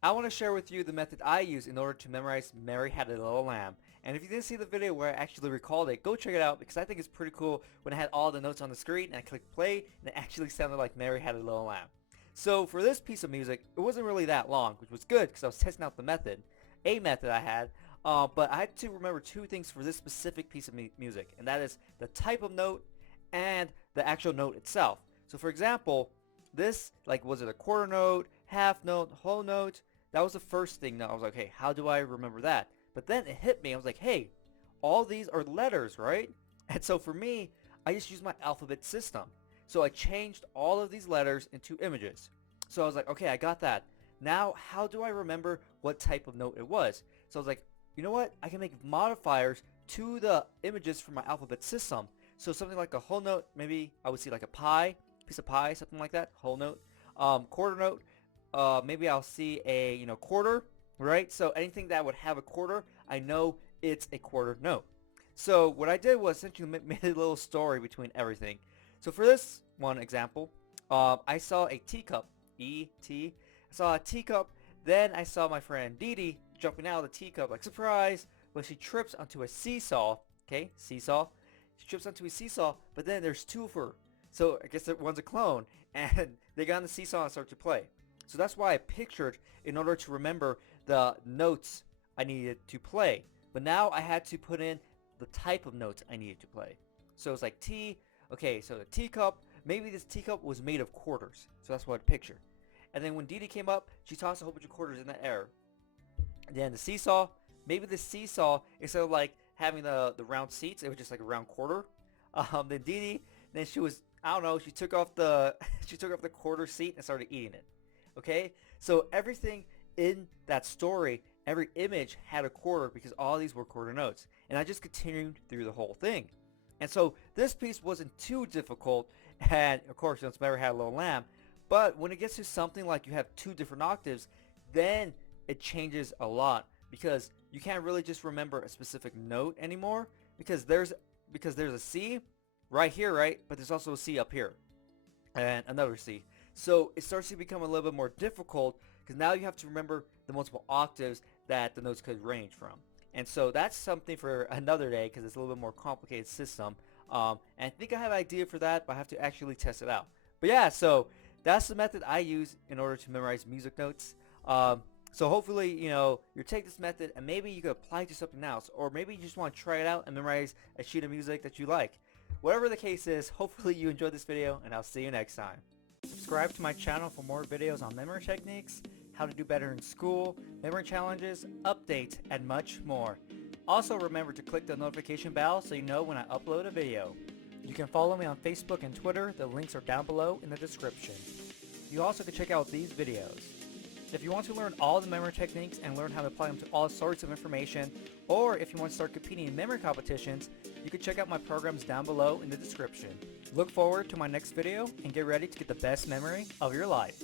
I want to share with you the method I use in order to memorize Mary Had a Little Lamb. And if you didn't see the video where I actually recalled it, go check it out because I think it's pretty cool when I had all the notes on the screen and I clicked play and it actually sounded like Mary Had a Little Lamb. So for this piece of music, it wasn't really that long, which was good because I was testing out the method, a method I had, but I had to remember two things for this specific piece of music, and that is the type of note and the actual note itself. So for example, this, like, was it a quarter note, half note, whole note? That was the first thing that I was like, hey, how do I remember that? But then it hit me. I was like, hey, all these are letters, right? And so for me, I just used my alphabet system. So I changed all of these letters into images. So I was like, okay, I got that. Now, how do I remember what type of note it was? So I was like, you know what? I can make modifiers to the images from my alphabet system. So something like a whole note, maybe I would see like a pie, piece of pie, something like that, whole note. Quarter note, maybe I'll see a quarter, right? So anything that would have a quarter, I know it's a quarter note. So what I did was essentially made a little story between everything. So for this one example, I saw a teacup, E-T. I saw a teacup, then I saw my friend Dee Dee jumping out of the teacup like surprise, but she trips onto a seesaw, okay, seesaw. She trips onto a seesaw, but then there's two of her. So I guess that one's a clone, and they got on the seesaw and start to play. So that's why I pictured in order to remember the notes I needed to play. But now I had to put in the type of notes I needed to play. So it's like T, okay, so the teacup, maybe this teacup was made of quarters. So that's what I pictured. And then when Dee Dee came up, she tossed a whole bunch of quarters in the air. And then the seesaw, maybe the seesaw, instead of like having the round seats, it was just like a round quarter. Then Dee Dee, then she was, I don't know, she took off the she took off the quarter seat and started eating it. Okay? So everything in that story, every image had a quarter because all these were quarter notes. And I just continued through the whole thing. And so this piece wasn't too difficult, and of course, it's Mary Had a Little Lamb, but when it gets to something like you have two different octaves, then it changes a lot because you can't really just remember a specific note anymore because there's a C right here, right? But there's also a C up here and another C. So it starts to become a little bit more difficult because now you have to remember the multiple octaves that the notes could range from. And so that's something for another day because it's a little bit more complicated system. And I think I have an idea for that, but I have to actually test it out. But yeah, so that's the method I use in order to memorize music notes. So hopefully, you take this method and maybe you could apply it to something else. Or maybe you just want to try it out and memorize a sheet of music that you like. Whatever the case is, hopefully you enjoyed this video and I'll see you next time. Subscribe to my channel for more videos on memory techniques, how to do better in school, memory challenges, updates, and much more. Also remember to click the notification bell so you know when I upload a video. You can follow me on Facebook and Twitter, the links are down below in the description. You also can check out these videos. If you want to learn all the memory techniques and learn how to apply them to all sorts of information, or if you want to start competing in memory competitions, you can check out my programs down below in the description. Look forward to my next video and get ready to get the best memory of your life.